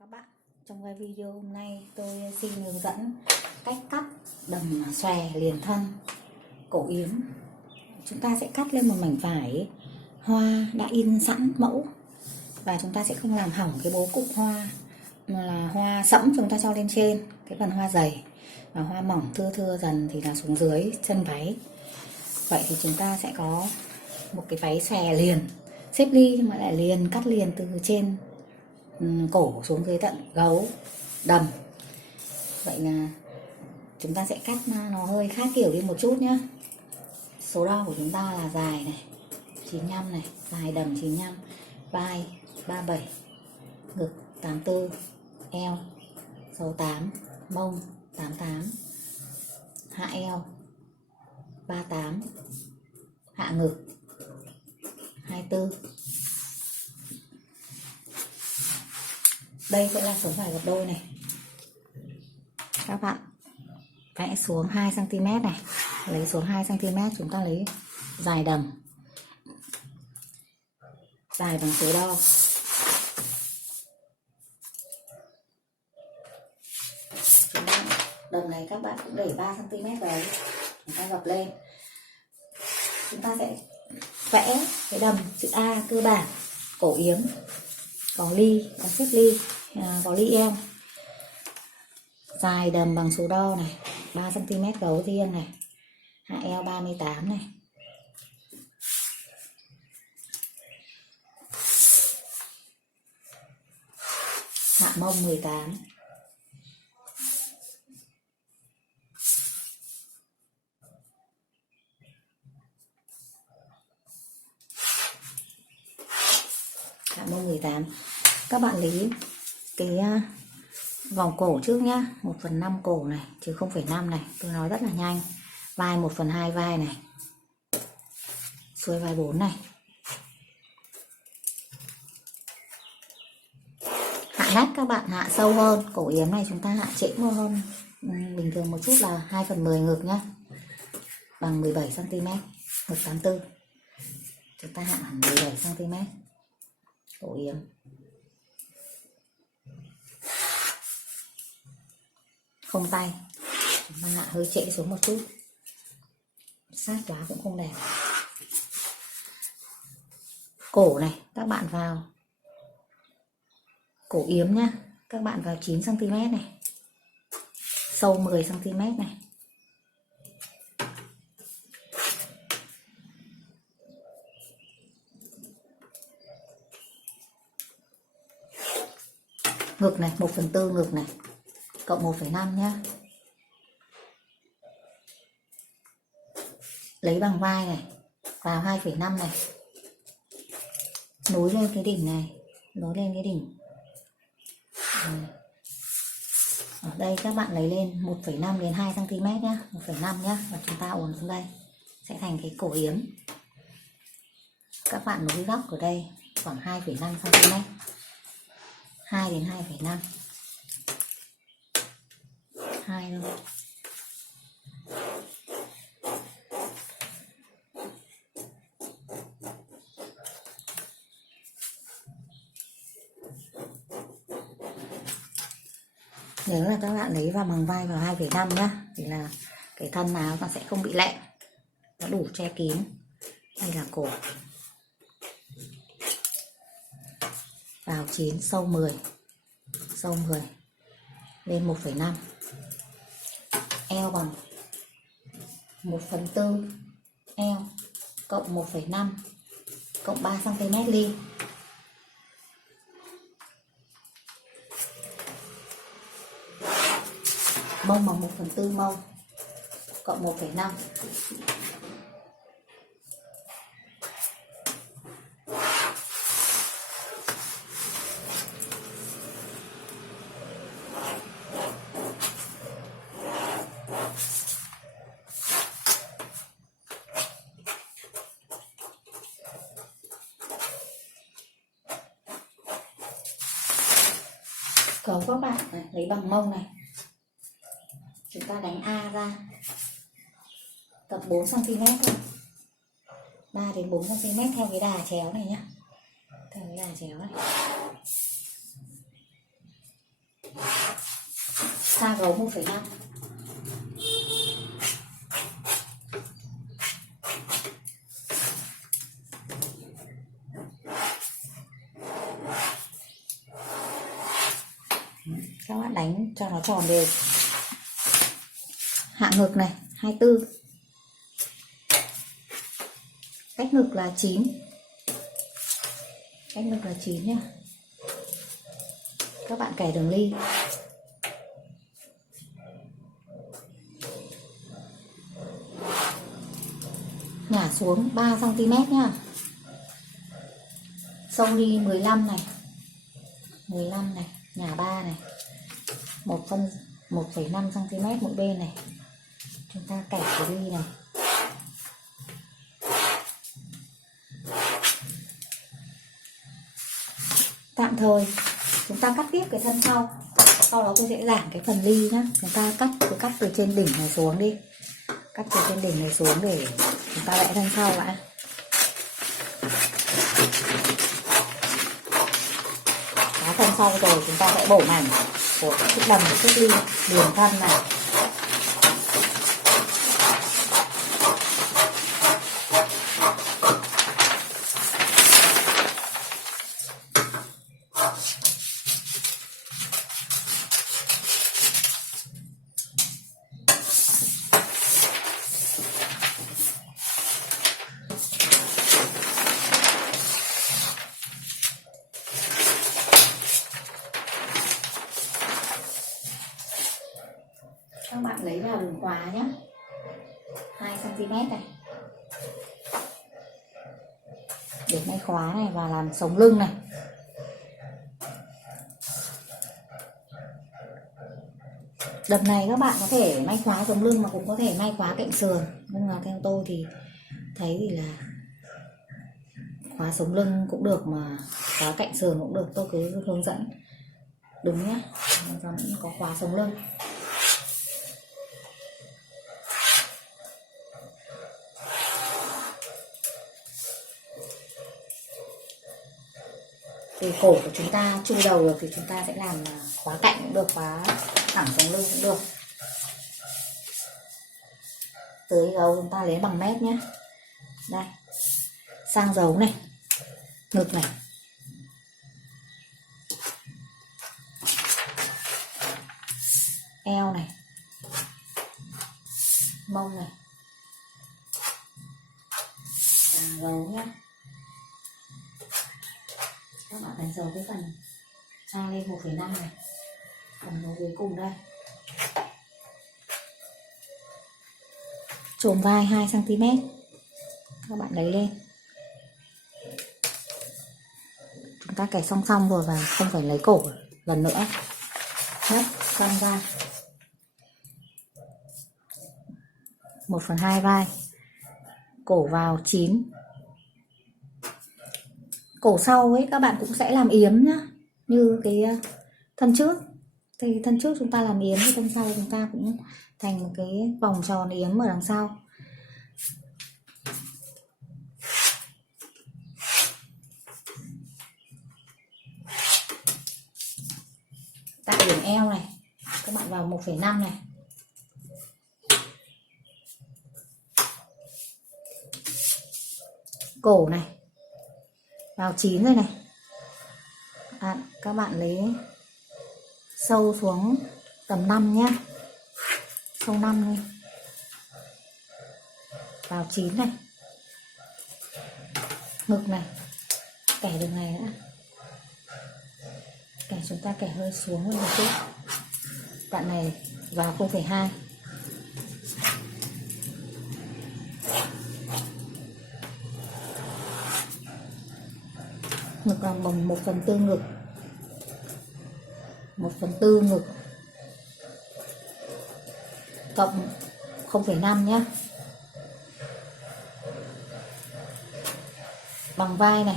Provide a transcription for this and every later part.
Các bạn, trong cái video hôm nay tôi xin hướng dẫn cách cắt đầm xòe liền thân cổ yếm. Chúng ta sẽ cắt lên một mảnh vải hoa đã in sẵn mẫu và chúng ta sẽ không làm hỏng cái bố cục hoa, mà là hoa sẫm chúng ta cho lên trên, cái phần hoa dày và hoa mỏng thưa thưa dần thì là xuống dưới chân váy. Vậy thì chúng ta sẽ có một cái váy xòe liền, xếp ly nhưng mà lại liền, cắt liền từ trên cổ xuống dưới tận gấu đầm. Vậy là chúng ta sẽ cắt nó hơi khác kiểu đi một chút nhé. Số đo của chúng ta là dài này 95 này, dài đầm 95, vai 37, ngực 84, eo 68, mông 88, hạ eo 38, hạ ngực 24. Đây sẽ là số vải gập đôi này. Các bạn vẽ xuống 2 cm này, lấy xuống 2 cm, chúng ta lấy dài đầm, dài bằng số đo. Đầm này các bạn cũng để 3 cm vào, chúng ta gập lên. Chúng ta sẽ vẽ cái đầm chữ A cơ bản, cổ yếm, có ly, có xếp ly, có ly eo. Dài đầm bằng số đo này, 3 cm gấu riêng này, hạ eo 38 này. Hạ mông 18. Hạ mông 18. Các bạn lấy cái vòng cổ trước nhá, 1/5 cổ này, chứ 0,5 này, tôi nói rất là nhanh. Vai 1/2 vai này, xuôi vai 4 này. Hạ nách các bạn hạ sâu hơn, cổ yếm này chúng ta hạ trễ hơn bình thường một chút là 2/10 ngực nhá, bằng 17 cm, ngực 84. Chúng ta hạ hẳn 17 cm cổ yếm. Không tay, chúng ta hạ hơi trễ xuống một chút, sát quá cũng không đẹp. Cổ này các bạn vào cổ yếm nhá, các bạn vào 9 cm này, sâu 10 cm này. Ngực này 1/4 ngực này, cộng 1,5 nhá. Lấy bằng vai này, vào 2,5 này, nối lên cái đỉnh này, nối lên cái đỉnh. Ở đây các bạn lấy lên 1,5 đến 2 cm nhá, 1,5 nhá, và chúng ta uốn xuống đây sẽ thành cái cổ yếm. Các bạn nối góc ở đây khoảng 2,5 cm, 2 đến 2,5, 2 thôi. Nếu là các bạn lấy vào bằng vai vào 2,5 nhá, thì là cái thân áo nó sẽ không bị lẹ, nó đủ che kín. Đây là cổ, vào 9, sâu 10, sâu 10 lên 1,5. Eo bằng 1/4 eo, cộng 1,5, cộng 3 cm ly. Mông bằng 1/4 mông, cộng 1,5. Cầu các bạn này, lấy bằng mông này, chúng ta đánh A ra tầm 4 cm thôi, 3 đến 4 cm theo cái đà chéo này nhá, theo cái đà chéo này. Xa gấu 1,5. Các bạn đánh cho nó tròn đều. Hạ ngực này 24, cách ngực là 9, cách ngực là 9 nhá. Các bạn kẻ đường ly. Nhả xuống 3 cm nhá. Sâu đi 15 này, 15 này, nhả 3 này, 1,5 cm mỗi bên này. Chúng ta kẻ cái ly này. Tạm thời chúng ta cắt tiếp cái thân sau, sau đó tôi sẽ giảm cái phần ly nhá. Chúng ta cắt từ trên đỉnh này xuống đi, cắt từ trên đỉnh này xuống để chúng ta vẽ thân sau đã. Đó, thân sau rồi chúng ta sẽ bổ mảnh của chiếc đầm và chiếc ly liền thân này. Các bạn lấy vào đường khóa nhé, 2 cm này, để may khóa này và làm sống lưng này. Đầm này các bạn có thể may khóa sống lưng mà cũng có thể may khóa cạnh sườn, nhưng mà theo tôi thì thấy thì là khóa sống lưng cũng được mà khóa cạnh sườn cũng được. Tôi cứ hướng dẫn đúng nhé, vẫn có khóa sống lưng. Thì cổ của chúng ta chui đầu được thì chúng ta sẽ làm khóa cạnh cũng được, khóa thẳng sống lưng cũng được. Tới gấu chúng ta lấy bằng mét nhé. Đây, sang dấu này, ngực này, eo này, mông này, sang gấu nhé. Các bạn đánh dấu cái phần sang lên 1,5 này, phần dấu dưới cùng đây. Chồm vai 2 cm, các bạn lấy lên. Chúng ta kẻ song song rồi và không phải lấy cổ lần nữa. Nhấc căng ra 1/2 vai, cổ vào 9. Cổ sau ấy các bạn cũng sẽ làm yếm nhá, như cái thân trước. Thì thân trước chúng ta làm yếm, thì thân sau chúng ta cũng thành một cái vòng tròn yếm ở đằng sau. Tại điểm eo này các bạn vào 1,5 này. Cổ này vào 9 rồi này. Các bạn lấy sâu xuống tầm 5 nhé, sâu 5 đi, vào 9 này. Ngực này kẻ đường này nữa, kẻ chúng ta kẻ hơi xuống hơn một chút. Đoạn này vào 0,2. Ngực là bằng 1/4 ngực, 1/4 ngực cộng 0,5 nhé. Bằng vai này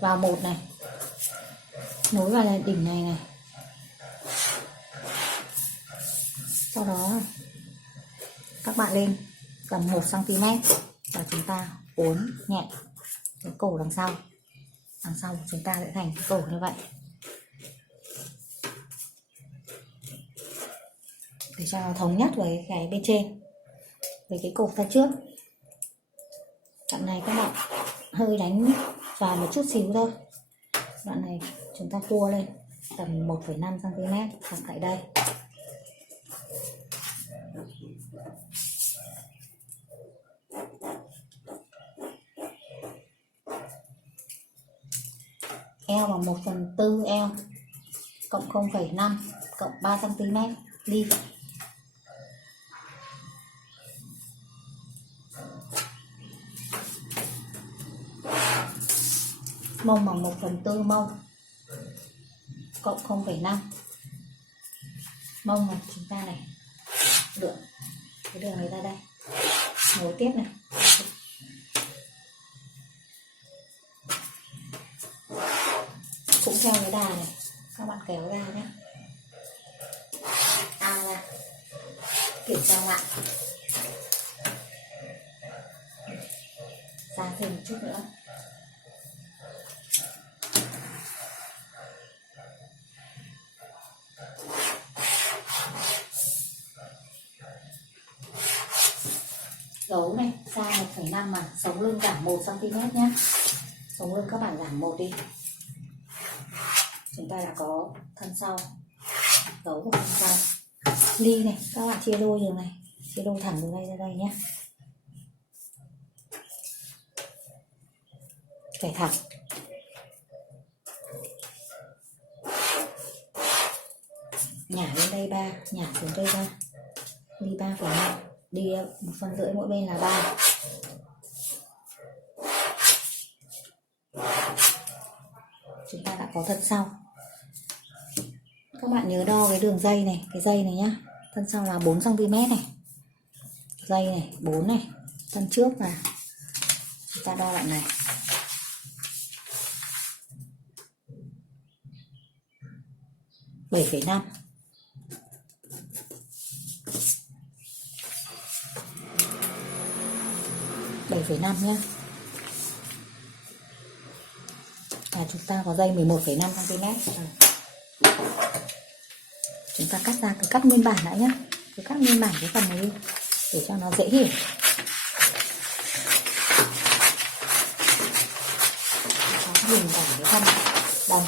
vào 1 này, nối vào đỉnh này này. Sau đó các bạn lên tầm 1 cm và chúng ta uốn nhẹ cái cổ đằng sau. Đằng sau chúng ta sẽ thành cái cổ như vậy. để cho nó thống nhất với cái bên trên, với cái cột thân trước. Đoạn này các bạn hơi đánh vào một chút xíu thôi. Đoạn này chúng ta cua lên tầm 1,5 cm khoảng tại đây. Eo bằng 1/4 eo cộng 0,5 cộng 3 cm ly. Mông bằng 1/4 mông cộng 0,5. Mông này chúng ta này lượn cái đường này ra đây, nối tiếp này. Cũng theo cái đà này các bạn kéo ra nhé, ra kiểm tra lại, ra thêm một chút nữa. Gấu này ra 1,5 mà sống lưng giảm 1 cm nhé. Sống lưng các bạn giảm 1 đi. Chúng ta đã có thân sau, gấu của thân sau. Ly này các bạn chia đôi đường này, chia đôi thẳng từ đây ra đây nhé. Kẻ thẳng. Nhả lên đây 3, nhả xuống đây 3. Ly 3,5, đi 1,5 mỗi bên là 3. Chúng ta đã có thân sau. Các bạn nhớ đo cái đường dây này, cái dây này nhá. Thân sau là 4 cm này. Dây này 4 này, thân trước là chúng ta đo lại này. Bảy phẩy năm. 7,5 nhá. Và chúng ta có dây 11,5 cm. Chúng ta cắt ra cái cắt nguyên bản đã nhá. Cái cắt nguyên bản cái phần này đi để cho nó dễ hiểu. Dùng cả cái thân đồng.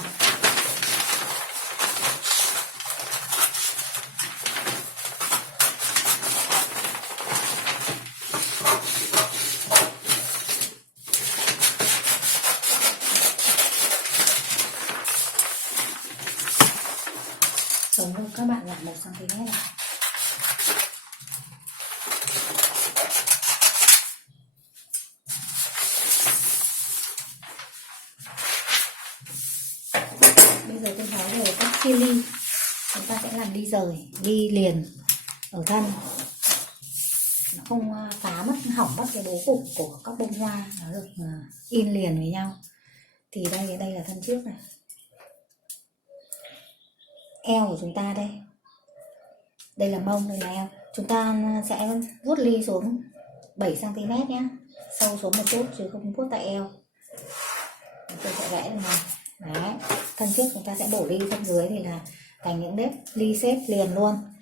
Sống lưng các bạn giảm 1 cm này. Bây giờ tôi nói về cách chia ly. Chúng ta sẽ làm ly rời, ly liền ở thân, nó không phá mất, hỏng mất cái bố cục của các bông hoa, nó được in liền với nhau. Thì đây là thân trước này, eo của chúng ta đây, đây là mông, đây là eo. Chúng ta sẽ vuốt ly xuống 7 cm nhé, sâu xuống một chút chứ không vuốt tại eo. Tôi sẽ vẽ được này. Đấy, thân trước chúng ta sẽ bổ ly, thân dưới thì là thành những nếp ly xếp liền luôn.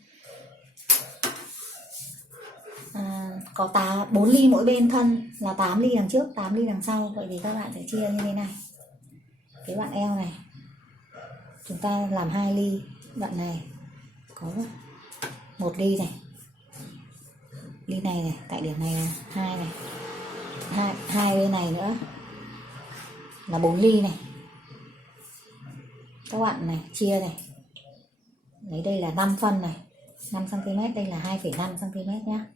Có 4 ly mỗi bên thân, là 8 ly đằng trước, 8 ly đằng sau. Vậy thì các bạn sẽ chia như thế này. Cái đoạn eo này chúng ta làm 2 ly, đoạn này có 1 ly này, ly này tại điểm này là 2 này, hai bên này nữa là 4 ly này. Các bạn này chia này, lấy đây là 5 phân này, 5 cm, đây là 2,5 cm nhá.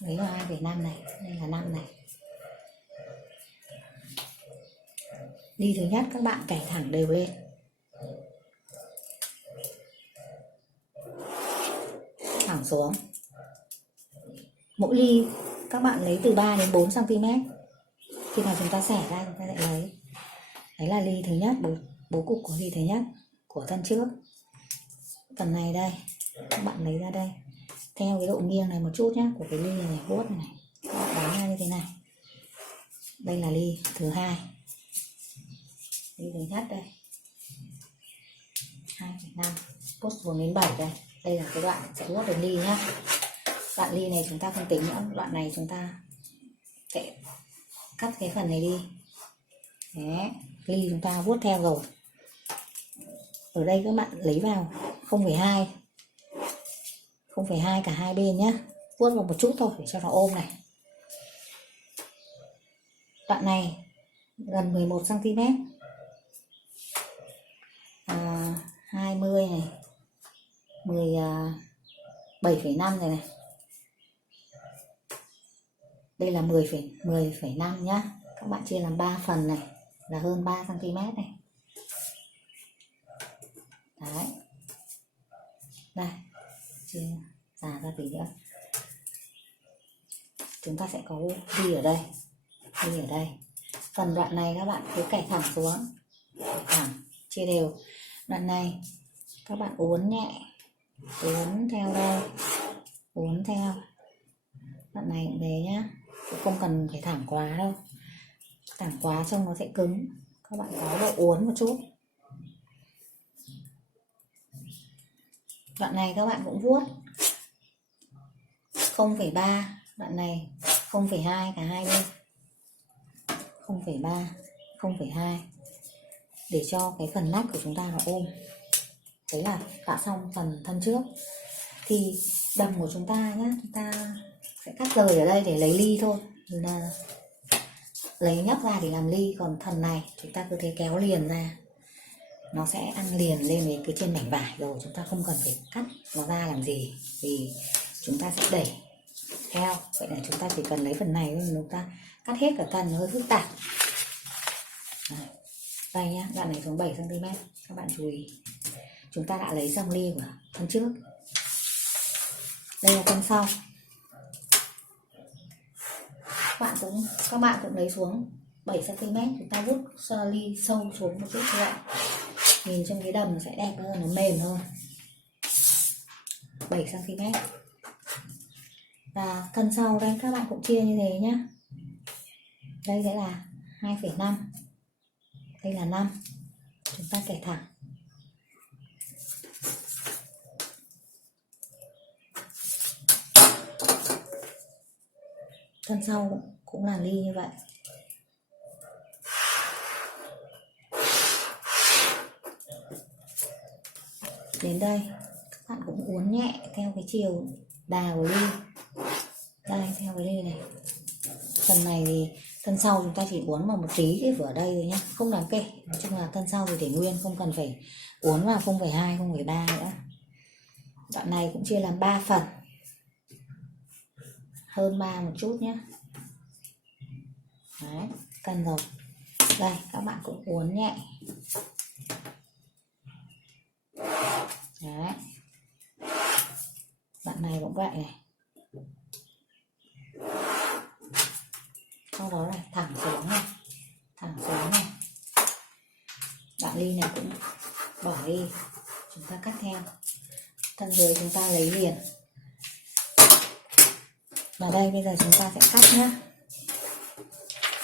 Đấy là 2,5 này, đây là 5 này. Ly thứ nhất các bạn cày thẳng đều lên. Thẳng xuống. Mỗi ly các bạn lấy từ 3 đến 4 cm. Khi mà chúng ta xẻ ra chúng ta lại lấy. Đấy là ly thứ nhất, bố cục của ly thứ nhất của thân trước. Phần này đây, các bạn lấy ra đây. Theo cái độ nghiêng này một chút nhé, của cái ly này, vuốt này. Các bạn đánh ra như thế này. Đây là ly thứ hai. Ly thứ nhất đây. 2,5. Vuốt xuống đến 7 đây. Đây là cái đoạn sẽ vuốt đường ly nhá. Đoạn ly này chúng ta không tính nữa, đoạn này chúng ta sẽ cắt cái phần này đi. Đấy, ly chúng ta vuốt theo rồi. Ở đây các bạn lấy vào 0,2 0,2 cả hai bên nhé, vuốt vào một chút thôi để cho nó ôm này. Đoạn này gần 11 cm, 20 này, 17,5 này này. Đây là 10,5 nhá. Các bạn chia làm 3 phần này là hơn 3 cm này. Đấy. Đây, chia ra tí nữa. Chúng ta sẽ có ghi ở đây. Ghi ở đây. Phần đoạn này các bạn cứ cày thẳng xuống. Cày thẳng, chia đều. Đoạn này các bạn uốn nhẹ. Uốn theo đây. Uốn theo. Đoạn này cũng thế nhá. Cũng không cần phải thẳng quá đâu. Thẳng quá trông nó sẽ cứng. Các bạn có độ uốn một chút. Đoạn này các bạn cũng vuốt 0,3, đoạn này 0,2 cả hai bên. 0,3, 0,2 để cho cái phần nách của chúng ta nó ôm. Đấy là đã xong phần thân trước. Thì đầm của chúng ta nhé, chúng ta sẽ cắt rời ở đây để lấy ly thôi, là lấy nhấc ra để làm ly. Còn phần này chúng ta cứ thế kéo liền ra, nó sẽ ăn liền lên với cái trên mảnh vải rồi, chúng ta không cần phải cắt nó ra làm gì, vì chúng ta sẽ đẩy theo. Vậy là chúng ta chỉ cần lấy phần này thôi, chúng ta cắt hết cả thân nó hơi phức tạp. Đây nhá, đoạn này xuống 7 cm, các bạn chú ý. Chúng ta đã lấy xong ly của thân trước. Đây là thân sau. Các bạn cũng lấy xuống 7 cm, chúng ta vuốt ly sâu xuống một chút như vậy. Nhìn trong cái đầm nó sẽ đẹp hơn, nó mềm hơn. 7 cm. Và thân sau đây các bạn cũng chia như thế nhá. Đây sẽ là 2,5. Đây là 5. Chúng ta kẻ thẳng. Thân sau cũng làm ly như vậy. Đến đây các bạn cũng uốn nhẹ theo cái chiều đà của ly. Đây, theo cái ly này. Phần này thì thân sau chúng ta chỉ uốn vào một tí cái vở đây thôi nhá, không đáng kể. Nói chung là thân sau thì để nguyên, không cần phải uốn vào 0,2, 0,3 nữa. Đoạn này cũng chia làm 3 phần, hơn 3 một chút nhé. Đấy, cân rồi. Đây, các bạn cũng uốn nhẹ. Đấy. Đoạn này cũng vậy này. Sau đó là thẳng xuống này. Thẳng xuống này. Đoạn ly này cũng bỏ đi. Chúng ta cắt theo. Thân dưới chúng ta lấy liền. Và đây bây giờ chúng ta sẽ cắt nhá.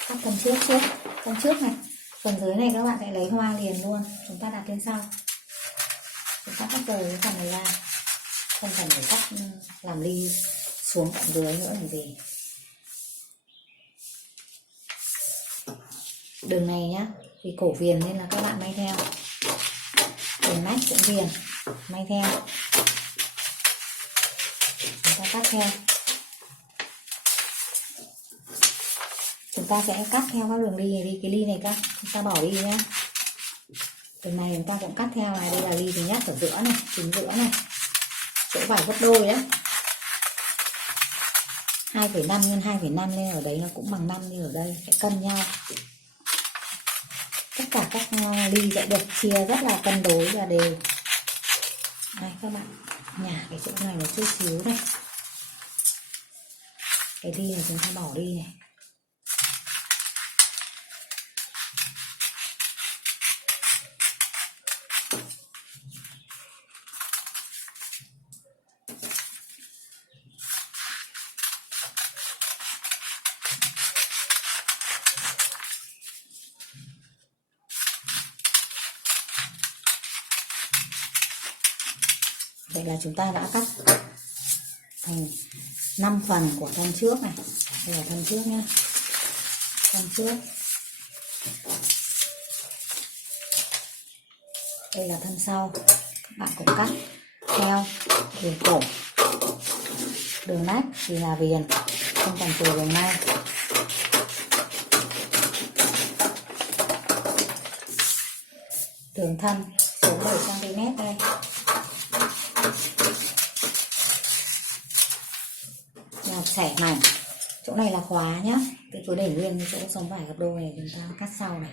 Cắt phần trước trước. Phần trước này. Phần dưới này các bạn sẽ lấy hoa liền luôn. Chúng ta đặt lên sau. Chúng ta cắt rời cái phần này ra. Không cần phải cắt làm ly xuống tận dưới nữa làm gì. Đường này nhá, thì cổ viền nên là các bạn may theo. Đường nách cũng viền, may theo. Chúng ta cắt theo. Chúng ta sẽ cắt theo các đường ly này đi. Cái ly này chúng ta bỏ đi nhá. Đường này chúng ta cũng cắt theo này. Đây là ly thứ nhất ở giữa này, chính giữa này, chỗ vải gấp đôi đấy. 2,5 nhân 2,5 nên ở đấy nó cũng bằng 5 như ở đây, sẽ cân nhau. Tất cả các ly sẽ được chia rất là cân đối và đều. Đây các bạn, nhả cái chỗ này một chút xíu này. Cái ly này chúng ta bỏ đi này. Vậy là chúng ta đã cắt thành 5 phần của thân trước này. Đây là thân trước nhé. Thân trước. Đây là thân sau. Các bạn cũng cắt theo đường cổ. Đường nách thì là viền, không cần từ đường nai. Đường thân số 7 cm đây. Là xẻ mảnh. Chỗ này là khóa nhá. Tôi cứ để nguyên cái chỗ sống vải gấp đôi này, chúng ta cắt sau này.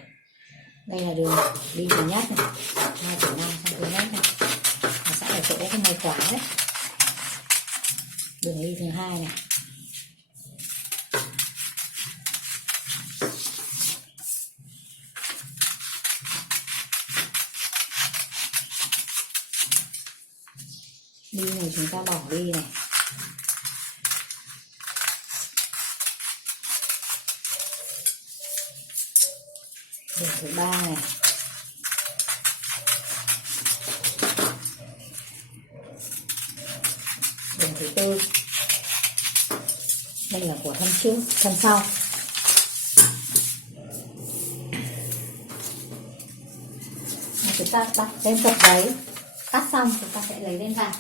Đây là đường đi thứ nhất này, 2,5 cm này. Nó sẽ ở chỗ cái này khóa đấy. Đường đi thứ hai này. Đi này chúng ta bỏ đi này. Đường thứ ba này. Đường thứ tư. Đây là của thân trước, thân sau. Chúng ta đặt lên tập giấy, cắt xong chúng ta sẽ lấy lên vàng.